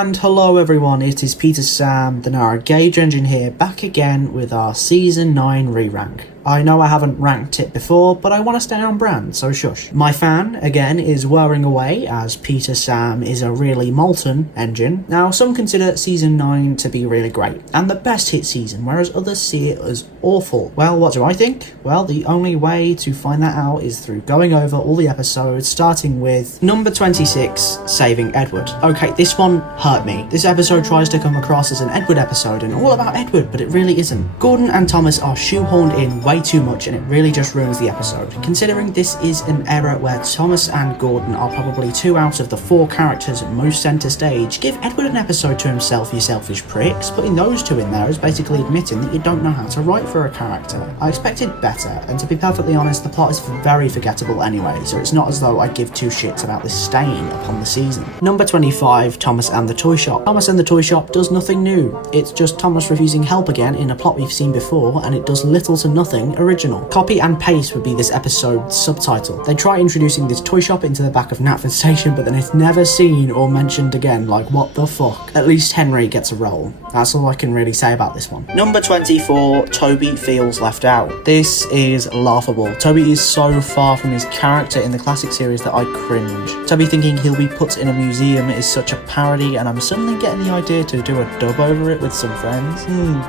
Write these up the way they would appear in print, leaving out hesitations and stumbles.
And hello everyone, it is Peter Sam, the Nara Gauge Engine here, back again with our Season 9 re-rank. I know I haven't ranked it before, but I want to stay on brand, so shush. My fan, again, is whirring away, as Peter Sam is a really molten engine. Now, some consider Season 9 to be really great, and the best hit season, whereas others see it as awful. Well, what do I think? Well, the only way to find that out is through going over all the episodes, starting with number 26, Saving Edward. Okay, this one hurt me. This episode tries to come across as an Edward episode, and all about Edward, but it really isn't. Gordon and Thomas are shoehorned in way too much, and it really just ruins the episode. Considering this is an era where Thomas and Gordon are probably 2 out of the 4 characters most centre stage, give Edward an episode to himself, you selfish pricks. Putting those two in there is basically admitting that you don't know how to write for a character. I expected better, and to be perfectly honest, the plot is very forgettable anyway, so it's not as though I give 2 shits about this stain upon the season. Number 25, Thomas and the Toy Shop. Thomas and the Toy Shop does nothing new. It's just Thomas refusing help again in a plot we've seen before, and it does little to nothing original. Copy and paste would be this episode's subtitle. They try introducing this toy shop into the back of Knapford Station, but then it's never seen or mentioned again. Like, what the fuck? At least Henry gets a role. That's all I can really say about this one. Number 24, Toby feels left out. This is laughable. Toby is so far from his character in the classic series that I cringe. Toby thinking he'll be put in a museum is such a parody, and I'm suddenly getting the idea to do a dub over it with some friends.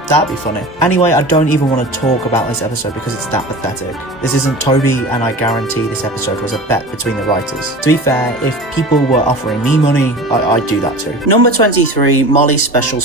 That'd be funny. Anyway, I don't even want to talk about this episode because it's that pathetic. This isn't Toby, and I guarantee this episode was a bet between the writers. To be fair, if people were offering me money, I'd do that too. Number 23, Molly's Special.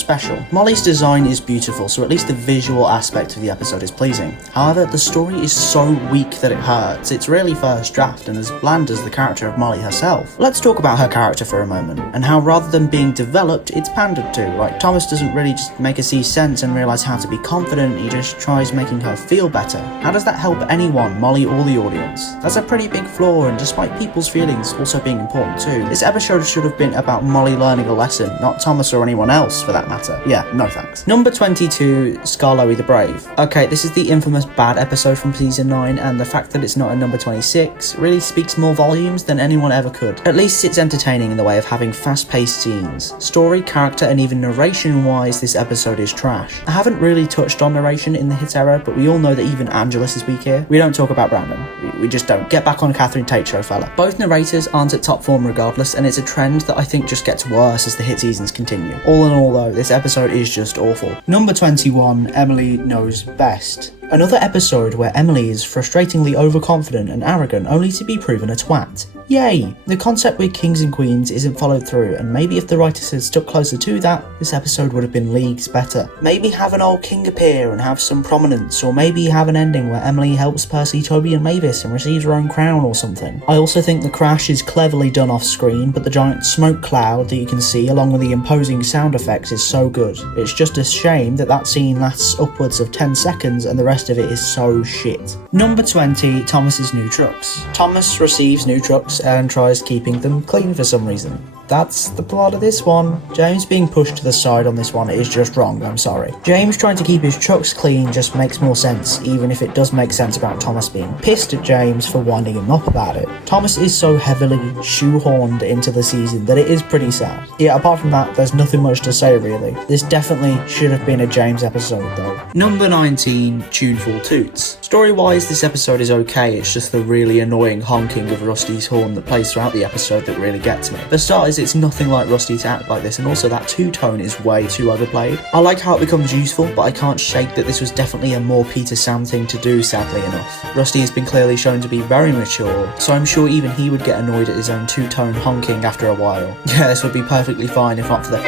Molly's design is beautiful, so at least the visual aspect of the episode is pleasing. However, the story is so weak that it hurts. It's really first draft and as bland as the character of Molly herself. Let's talk about her character for a moment, and how rather than being developed, it's pandered to. Like, Thomas doesn't really just make her see sense and realise how to be confident, he just tries making her feel better. How does that help anyone, Molly or the audience? That's a pretty big flaw, and despite people's feelings also being important too, this episode should have been about Molly learning a lesson, not Thomas or anyone else for that matter. Yeah, no thanks. Number 22, Skarloey The Brave. Okay, this is the infamous bad episode from season 9, and the fact that it's not a number 26 really speaks more volumes than anyone ever could. At least it's entertaining in the way of having fast-paced scenes. Story, character, and even narration-wise, this episode is trash. I haven't really touched on narration in the hit era, but we all know that even Angelus is weak here. We don't talk about Brandon. We just don't. Get back on Catherine Tate show, fella. Both narrators aren't at top form regardless, and it's a trend that I think just gets worse as the hit seasons continue. All in all though, this episode is just awful. Number 21, Emily Knows Best. Another episode where Emily is frustratingly overconfident and arrogant only to be proven a twat. Yay! The concept with kings and queens isn't followed through, and maybe if the writers had stuck closer to that, this episode would have been leagues better. Maybe have an old king appear and have some prominence, or maybe have an ending where Emily helps Percy, Toby and Mavis and receives her own crown or something. I also think the crash is cleverly done off screen, but the giant smoke cloud that you can see along with the imposing sound effects is so good. It's just a shame that that scene lasts upwards of 10 seconds and the rest of it is so shit. Number 20, Thomas's new trucks. Thomas receives new trucks and tries keeping them clean for some reason. That's the plot of this one. James being pushed to the side on this one is just wrong, I'm sorry. James trying to keep his trucks clean just makes more sense, even if it does make sense about Thomas being pissed at James for winding him up about it. Thomas is so heavily shoehorned into the season that it is pretty sad. Yeah, apart from that, there's nothing much to say really. This definitely should have been a James episode though. Number 19, Tuneful Toots. Story-wise, this episode is okay, it's just the really annoying honking of Rusty's horn that plays throughout the episode that really gets me. For starters, it's nothing like Rusty to act like this, and also that two-tone is way too overplayed. I like how it becomes useful, but I can't shake that this was definitely a more Peter Sam thing to do, sadly enough. Rusty has been clearly shown to be very mature, so I'm sure even he would get annoyed at his own two-tone honking after a while. Yeah, this would be perfectly fine if not for the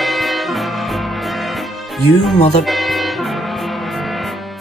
you mother...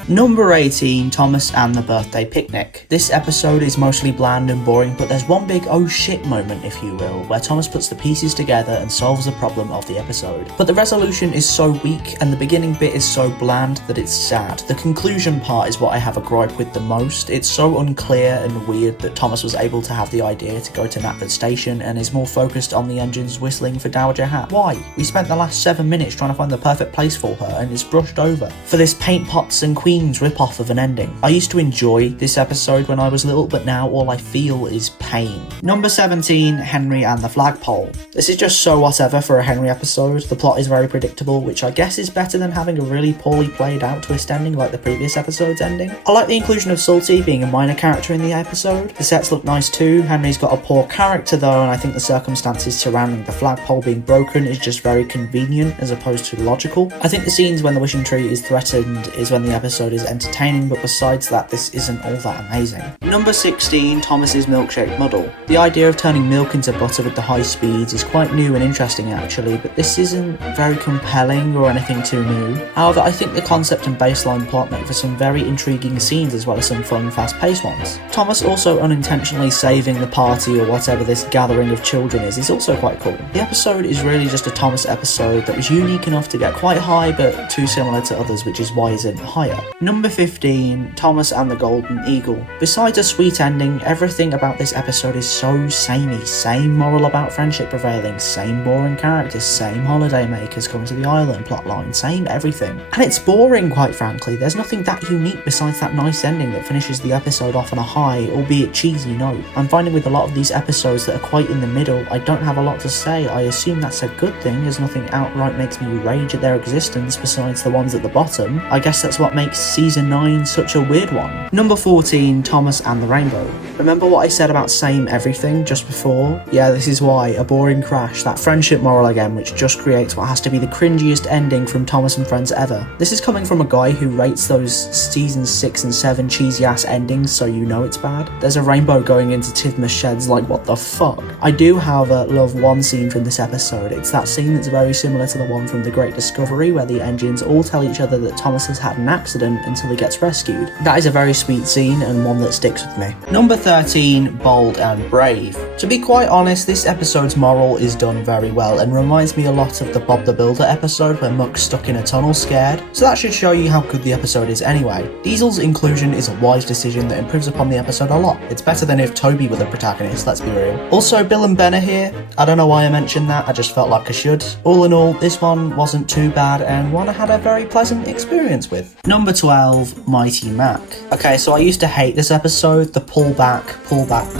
Number 18, Thomas and the Birthday Picnic. This episode is mostly bland and boring, but there's one big oh shit moment, if you will, where Thomas puts the pieces together and solves the problem of the episode. But the resolution is so weak, and the beginning bit is so bland that it's sad. The conclusion part is what I have a gripe with the most. It's so unclear and weird that Thomas was able to have the idea to go to Knapford Station and is more focused on the engines whistling for Dowager Hat. Why? We spent the last 7 minutes trying to find the perfect place for her, and it's brushed over. For this paint pots and queen teens rip-off of an ending. I used to enjoy this episode when I was little, but now all I feel is pain. Number 17, Henry and the Flagpole. This is just so whatever for a Henry episode. The plot is very predictable, which I guess is better than having a really poorly played out twist ending like the previous episode's ending. I like the inclusion of Salty being a minor character in the episode. The sets look nice too. Henry's got a poor character though, and I think the circumstances surrounding the flagpole being broken is just very convenient as opposed to logical. I think the scenes when the wishing tree is threatened is when the episode is entertaining, but besides that, this isn't all that amazing. Number 16, Thomas's Milkshake Muddle. The idea of turning milk into butter with the high speeds is quite new and interesting actually, but this isn't very compelling or anything too new. However, I think the concept and baseline plot make for some very intriguing scenes as well as some fun, fast-paced ones. Thomas also unintentionally saving the party or whatever this gathering of children is also quite cool. The episode is really just a Thomas episode that was unique enough to get quite high but too similar to others, which is why it isn't higher. Number 15, Thomas and the Golden Eagle. Besides a sweet ending, everything about this episode is so samey. Same moral about friendship prevailing, same boring characters, same holiday makers coming to the island plotline, same everything. And it's boring, quite frankly. There's nothing that unique besides that nice ending that finishes the episode off on a high, albeit cheesy note. I'm finding with a lot of these episodes that are quite in the middle, I don't have a lot to say. I assume that's a good thing, as nothing outright makes me rage at their existence besides the ones at the bottom. I guess that's what makes season 9 such a weird one. Number 14, Thomas and the Rainbow. Remember what I said about same everything just before? Yeah, this is why. A boring crash, that friendship moral again, which just creates what has to be the cringiest ending from Thomas and Friends ever. This is coming from a guy who rates those seasons 6 and 7 cheesy ass endings, so you know it's bad. There's a rainbow going into Tidmouth Sheds, like what the fuck? I do, however, love one scene from this episode. It's that scene that's very similar to the one from The Great Discovery, where the engines all tell each other that Thomas has had an accident until he gets rescued. That is a very sweet scene and one that sticks with me. Number 13, Bold and Brave. To be quite honest, this episode's moral is done very well and reminds me a lot of the Bob the Builder episode where Muck's stuck in a tunnel scared, so that should show you how good the episode is anyway. Diesel's inclusion is a wise decision that improves upon the episode a lot. It's better than if Toby were the protagonist, let's be real. Also, Bill and Ben are here. I don't know why I mentioned that, I just felt like I should. All in all, this one wasn't too bad and one I had a very pleasant experience with. Number 12, Mighty Mac. Okay, so I used to hate this episode. The pullback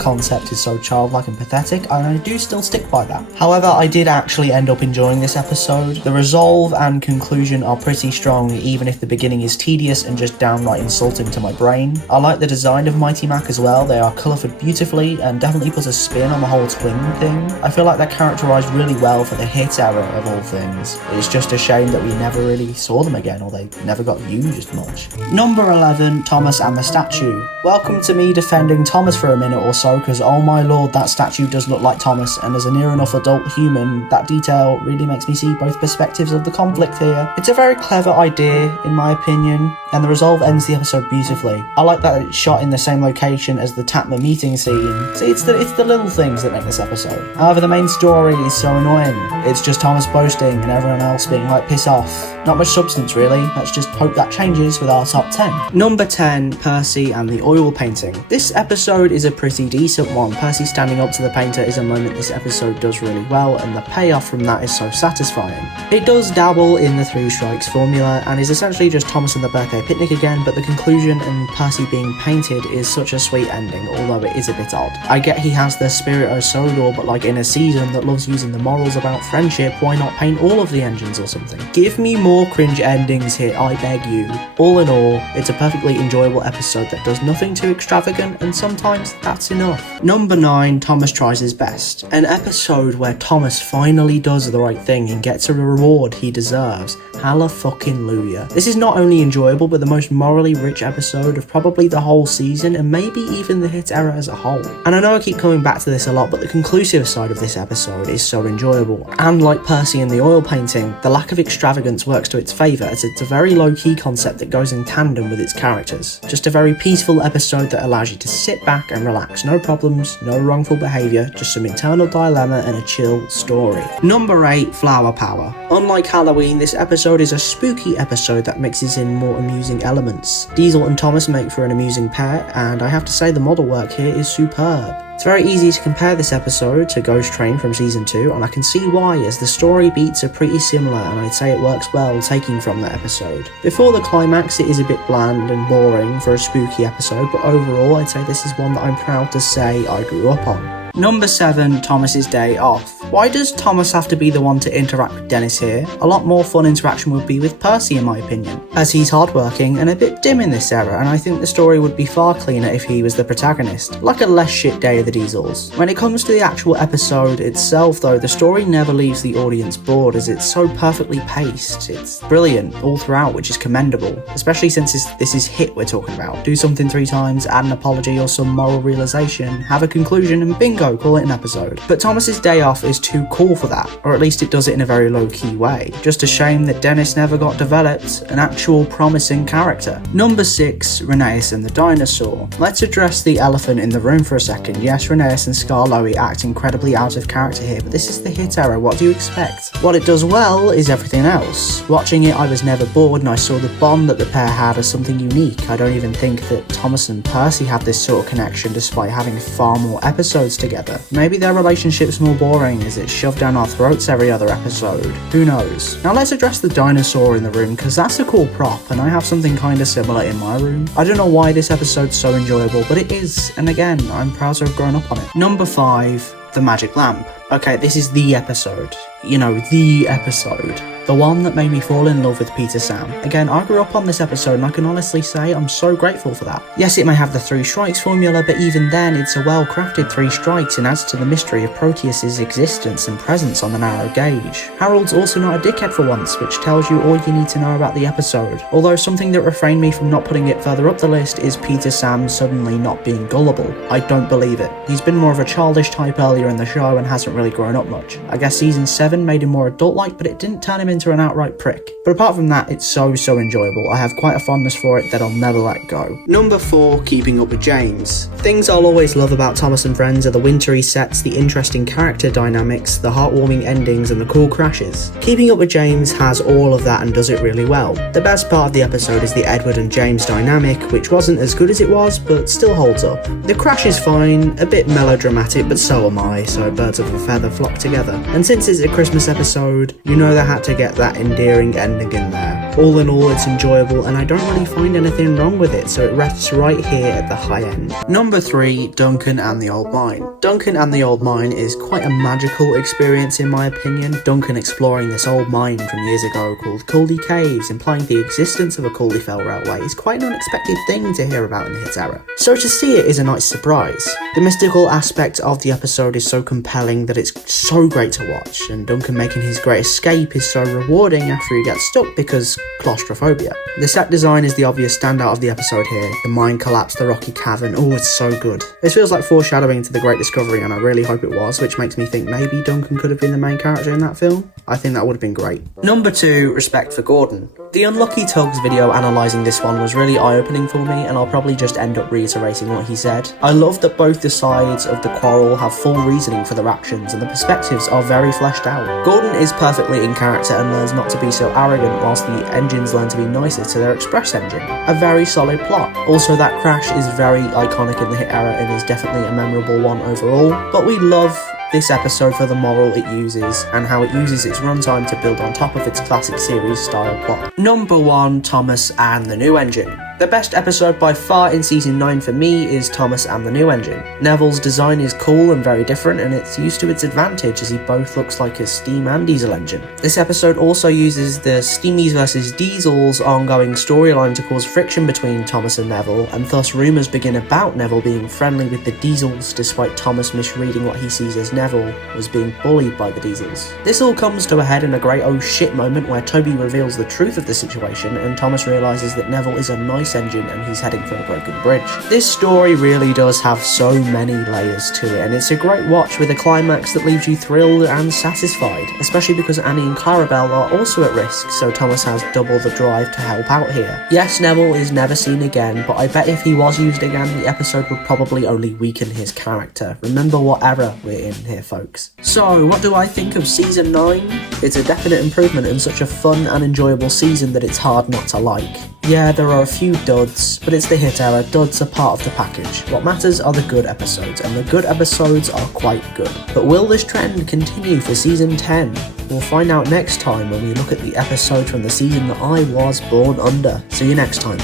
concept is so childlike and pathetic, and I do still stick by that. However, I did actually end up enjoying this episode. The resolve and conclusion are pretty strong, even if the beginning is tedious and just downright insulting to my brain. I like the design of Mighty Mac as well. They are coloured beautifully and definitely put a spin on the whole twin thing. I feel like they're characterised really well for the hit era of all things. It's just a shame that we never really saw them again, or they never got used much. Number 11, Thomas and the Statue. Welcome to me defending Thomas for a minute or so, because oh my lord, that statue does look like Thomas, and as a near enough adult human, that detail really makes me see both perspectives of the conflict here. It's a very clever idea, in my opinion, and the resolve ends the episode beautifully. I like that it's shot in the same location as the Tatma meeting scene. See, it's the little things that make this episode. However, the main story is so annoying. It's just Thomas boasting and everyone else being like, piss off. Not much substance really. Let's just hope that changes with our top 10. Number 10, Percy and the Oil Painting. This episode is a pretty decent one. Percy standing up to the painter is a moment this episode does really well, and the payoff from that is so satisfying. It does dabble in the Three Strikes formula and is essentially just Thomas and the birthday picnic again, but the conclusion and Percy being painted is such a sweet ending, although it is a bit odd. I get he has the spirit of Sodor, but like in a season that loves using the morals about friendship, why not paint all of the engines or something? Give me more cringe endings here, I beg you. All in all, it's a perfectly enjoyable episode that does nothing too extravagant, and sometimes that's enough. Number 9, Thomas Tries His Best. An episode where Thomas finally does the right thing and gets a reward he deserves. Hallelujah. This is not only enjoyable, but the most morally rich episode of probably the whole season, and maybe even the hit era as a whole. And I know I keep coming back to this a lot, but the conclusive side of this episode is so enjoyable. And like Percy and the Oil Painting, the lack of extravagance works to its favour, as it's a very low-key concept that goes in tandem with its characters. Just a very peaceful episode that allows you to sit back and relax. No problems, no wrongful behaviour, just some internal dilemma and a chill story. Number 8, Flower Power. Unlike Halloween, this episode is a spooky episode that mixes in more amusing elements. Diesel and Thomas make for an amusing pair, and I have to say the model work here is superb. It's very easy to compare this episode to Ghost Train from season 2, and I can see why, as the story beats are pretty similar, and I'd say it works well taking from that episode. Before the climax, it is a bit bland and boring for a spooky episode, but overall I'd say this is one that I'm proud to say I grew up on. Number 7, Thomas's Day Off. Why does Thomas have to be the one to interact with Dennis here? A lot more fun interaction would be with Percy in my opinion, as he's hardworking and a bit dim in this era, and I think the story would be far cleaner if he was the protagonist, like a less shit Day of the Diesels. When it comes to the actual episode itself though, the story never leaves the audience bored as it's so perfectly paced. It's brilliant all throughout, which is commendable, especially since this is hit we're talking about. Do something 3 times, add an apology or some moral realization, have a conclusion and bingo, call it an episode. But Thomas's Day Off is too cool for that, or at least it does it in a very low-key way. Just a shame that Dennis never got developed, an actual promising character. Number 6, Rheneas and the Dinosaur. Let's address the elephant in the room for a second. Yes, Rheneas and Skarloey act incredibly out of character here, but this is the hit era, what do you expect? What it does well is everything else. Watching it, I was never bored, and I saw the bond that the pair had as something unique. I don't even think that Thomas and Percy have this sort of connection despite having far more episodes together. Maybe their relationship's more boring as it's shoved down our throats every other episode. Who knows? Now let's address the dinosaur in the room, because that's a cool prop and I have something kinda similar in my room. I don't know why this episode's so enjoyable, but it is, and again, I'm proud to have grown up on it. Number 5, the magic lamp. Okay, this is the episode. You know, the episode. The one that made me fall in love with Peter Sam. Again, I grew up on this episode and I can honestly say I'm so grateful for that. Yes, it may have the 3 strikes formula, but even then it's a well-crafted 3 strikes and adds to the mystery of Proteus's existence and presence on the narrow gauge. Harold's also not a dickhead for once, which tells you all you need to know about the episode. Although something that refrained me from not putting it further up the list is Peter Sam suddenly not being gullible. I don't believe it. He's been more of a childish type earlier in the show and hasn't really grown up much. I guess season 7 made him more adult-like, but it didn't turn him into an outright prick. But apart from that, it's so enjoyable. I have quite a fondness for it that I'll never let go. Number 4, Keeping Up with James. Things I'll always love about Thomas and Friends are the wintry sets, the interesting character dynamics, the heartwarming endings, and the cool crashes. Keeping Up with James has all of that and does it really well. The best part of the episode is the Edward and James dynamic, which wasn't as good as it was, but still holds up. The crash is fine, a bit melodramatic, but so am I, so birds of a feather flock together. And since it's a Christmas episode, you know they had to get that endearing ending in there. All in all, it's enjoyable and I don't really find anything wrong with it, so it rests right here at the high end. Number 3, Duncan and the Old Mine. Duncan and the Old Mine is quite a magical experience in my opinion. Duncan exploring this old mine from years ago called Cooley Caves, implying the existence of a Cooley Fell Railway, is quite an unexpected thing to hear about in the hit era. So to see it is a nice surprise. The mystical aspect of the episode is so compelling that it's so great to watch, and Duncan making his great escape is so rewarding after he gets stuck because claustrophobia. The set design is the obvious standout of the episode here. The mine collapse, the rocky cavern, oh it's so good. This feels like foreshadowing to the Great Discovery and I really hope it was, which makes me think maybe Duncan could have been the main character in that film. I think that would have been great. Number 2, Respect for Gordon. The Unlucky Tugs video analysing this one was really eye-opening for me, and I'll probably just end up reiterating what he said. I love that both the sides of the quarrel have full reasoning for their actions and the perspectives are very fleshed out. Gordon is perfectly in character and learns not to be so arrogant whilst the engines learn to be nicer to their express engine. A very solid plot. Also, that crash is very iconic in the hit era and is definitely a memorable one overall, but we love this episode for the moral it uses and how it uses its runtime to build on top of its classic series style plot. Number 1, Thomas and the New Engine. The best episode by far in season 9 for me is Thomas and the New Engine. Neville's design is cool and very different, and it's used to its advantage as he both looks like a steam and diesel engine. This episode also uses the Steamies vs Diesels ongoing storyline to cause friction between Thomas and Neville, and thus rumours begin about Neville being friendly with the Diesels despite Thomas misreading what he sees as Neville was being bullied by the Diesels. This all comes to a head in a great oh shit moment where Toby reveals the truth of the situation and Thomas realises that Neville is a nice engine and he's heading for a broken bridge. This story really does have so many layers to it, and it's a great watch with a climax that leaves you thrilled and satisfied, especially because Annie and Clarabelle are also at risk, so Thomas has double the drive to help out here. Yes, Neville is never seen again, but I bet if he was used again, the episode would probably only weaken his character. Remember what era we're in here, folks. So, what do I think of season 9? It's a definite improvement and such a fun and enjoyable season that it's hard not to like. Yeah, there are a few duds, but it's the hit era. Duds are part of the package. What matters are the good episodes, and the good episodes are quite good. But will this trend continue for season 10? We'll find out next time when we look at the episode from the season that I was born under. See you next time.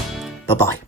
Bye bye.